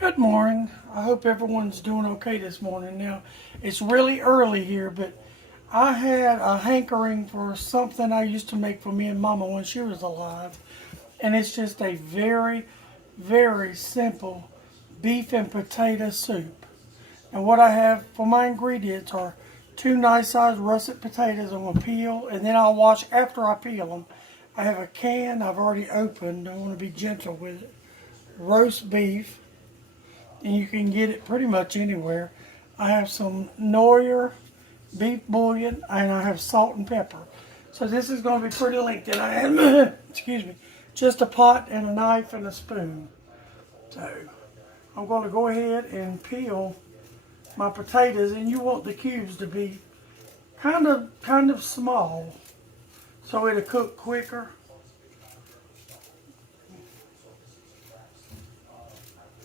Good morning. I hope everyone's doing okay this morning. Now, it's really early here, but I had a hankering for something I used to make for me and Mama when she was alive. And it's just a very, very simple beef and potato soup. And what I have for my ingredients are two nice sized russet potatoes I'm going to peel, and then I'll wash after I peel them. I have a can I've already opened. I want to be gentle with it. Roast beef, and you can get it pretty much anywhere. I have some Noyer beef bouillon, and I have salt and pepper. So this is going to be pretty lengthy. I have, excuse me, just a pot and a knife and a spoon. So I'm going to go ahead and peel my potatoes, and you want the cubes to be kind of small, so it'll cook quicker.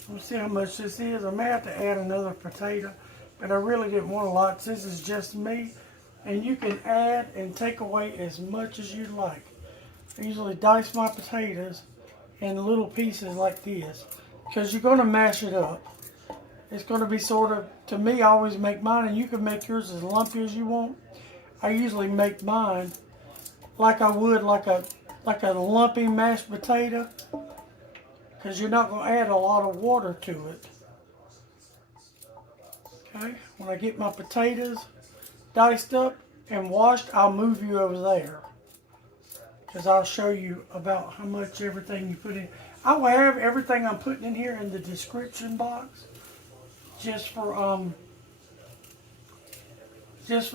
Let's see how much this is. I may have to add another potato, but I really didn't want a lot. This is just me, and you can add and take away as much as you like. I usually dice my potatoes in little pieces like this, because you're going to mash it up. It's going to be sort of, to me, I always make mine, and you can make yours as lumpy as you want. I usually make mine like I would like a lumpy mashed potato, because you're not going to add a lot of water to it. Okay, when I get my potatoes diced up and washed, I'll move you over there, because I'll show you about how much everything you put in. I will have everything I'm putting in here in the description box, just for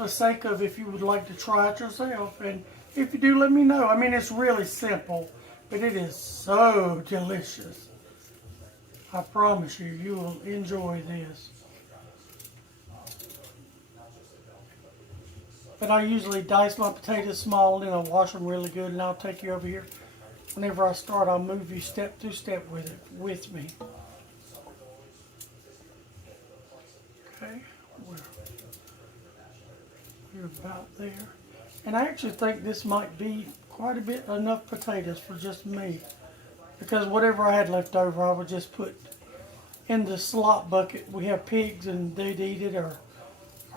sake of if you would like to try it yourself. And if you do, let me know. I mean, it's really simple, but it is so delicious. I promise you, you will enjoy this. But I usually dice my potatoes small, and I'll wash them really good, and I'll take you over here. Whenever I start, I'll move you step through step with me. Okay, we're about there. And I actually think this might be quite a bit enough potatoes for just me, because whatever I had left over, I would just put in the slop bucket. We have pigs, and they'd eat it, or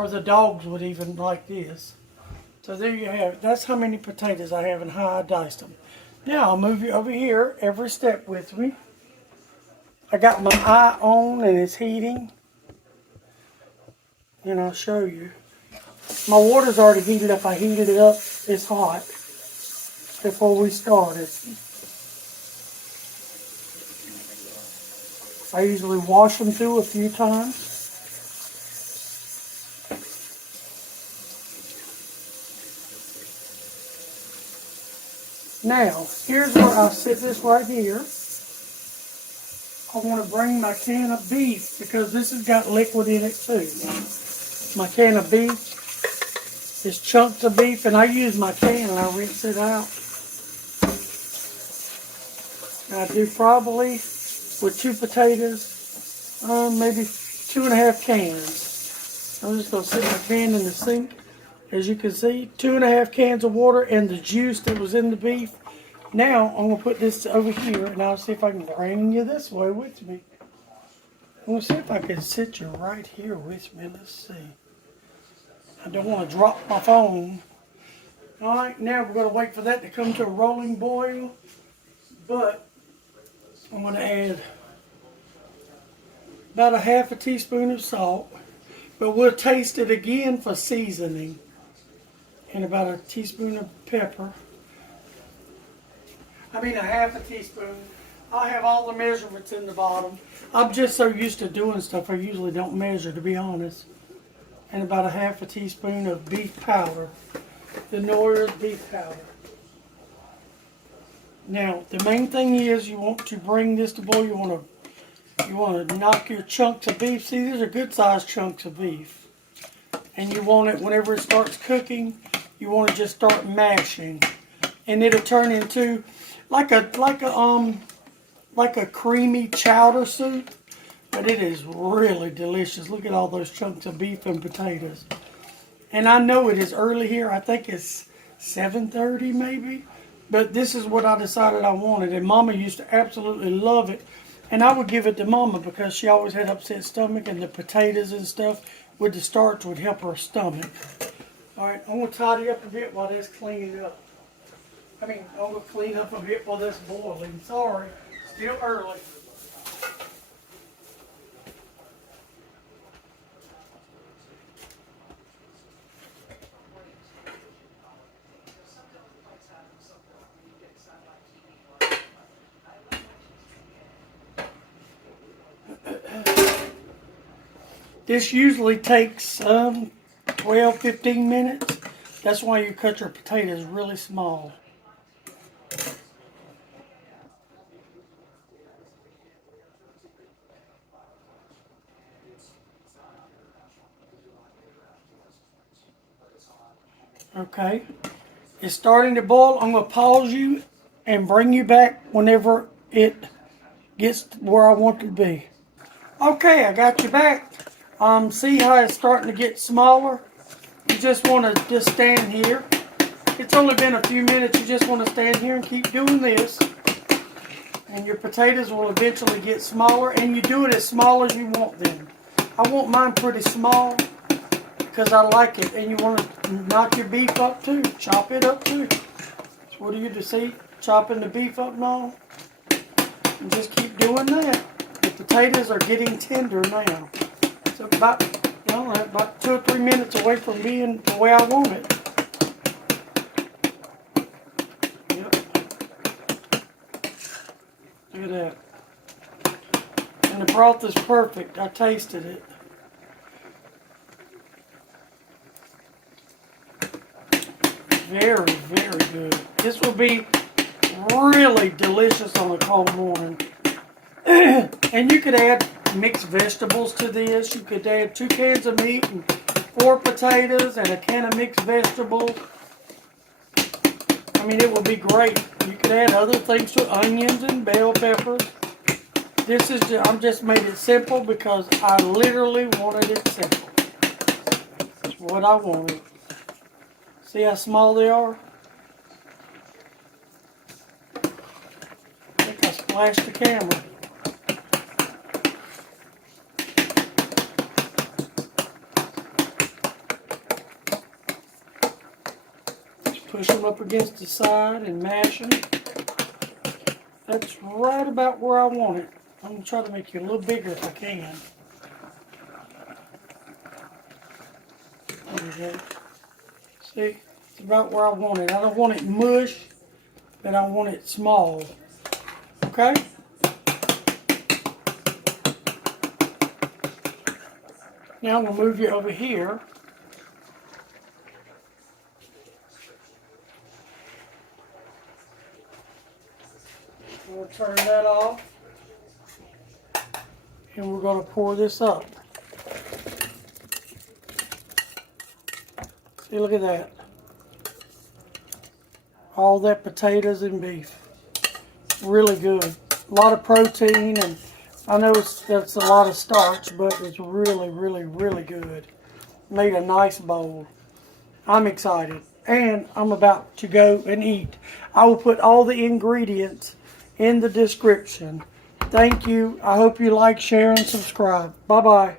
the dogs would even like this. So there you have it. That's how many potatoes I have and how I diced them. Now I'll move you over here every step with me. I got my eye on, and it's heating. And I'll show you. My water's already heated up. I heated it up. It's hot before we started. I usually wash them through a few times. Now, here's where I'll sit this right here. I want to bring my can of beef, because this has got liquid in it too. My can of beef is chunks of beef, and I use my can and I rinse it out. And I do probably, with two potatoes, maybe 2.5 cans. I'm just going to sit my can in the sink. As you can see, 2.5 cans of water and the juice that was in the beef. Now I'm going to put this over here, and I'll see if I can bring you this way with me. I'm going to see if I can sit you right here with me. Let's see. I don't want to drop my phone. Alright, now we're going to wait for that to come to a rolling boil. But I'm going to add about 1/2 teaspoon of salt. But we'll taste it again for seasoning. And about 1 teaspoon of pepper. I mean 1/2 teaspoon. I have all the measurements in the bottom. I'm just so used to doing stuff, I usually don't measure, to be honest. And about 1/2 teaspoon of beef powder. The Noyer beef powder. Now, the main thing is you want to bring this to boil. You want to knock your chunks of beef. See, these are good sized chunks of beef. And you want it, whenever it starts cooking, you want to just start mashing. And it'll turn into like a creamy chowder soup. But it is really delicious. Look at all those chunks of beef and potatoes. And I know it is early here. I think it's 7:30 maybe. But this is what I decided I wanted. And Mama used to absolutely love it. And I would give it to Mama because she always had upset stomach, and the potatoes and stuff with the starch would help her stomach. All right, I'm going to tidy up a bit while that's cleaning up. I'm going to clean up a bit while that's boiling. Sorry, still early. This usually takes 12, 15 minutes. That's why you cut your potatoes really small. Okay, it's starting to boil. I'm going to pause you and bring you back whenever it gets where I want it to be. Okay, I got you back. See how it's starting to get smaller? You just want to just stand here. It's only been a few minutes. You just want to stand here and keep doing this. And your potatoes will eventually get smaller, and you do it as small as you want them. I want mine pretty small because I like it. And you want to knock your beef up too. Chop it up too. So what do you do? See? Chopping the beef up and all. And just keep doing that. The potatoes are getting tender now. So about 2 or 3 minutes away from being the way I want it. Yep. Look at that. And the broth is perfect. I tasted it. Very, very good. This will be really delicious on a cold morning. And you could add mixed vegetables to this. You could add 2 cans of meat and 4 potatoes and a can of mixed vegetables. I mean, it will be great. You could add other things to onions and bell peppers. I'm just made it simple because I literally wanted it simple. It's what I wanted. See how small they are? I think I splashed the camera. Push them up against the side and mash them. That's right about where I want it. I'm going to try to make you a little bigger if I can. There we go. See, it's about where I want it. I don't want it mush, but I want it small. Okay? Now I'm going to move you over here. We'll turn that off, and we're going to pour this up. See, look at that. All that potatoes and beef. Really good. A lot of protein, and I know that's a lot of starch, but it's really, really, really good. Made a nice bowl. I'm excited, and I'm about to go and eat. I will put all the ingredients in the description. Thank you. I hope you like, share, and subscribe. Bye-bye.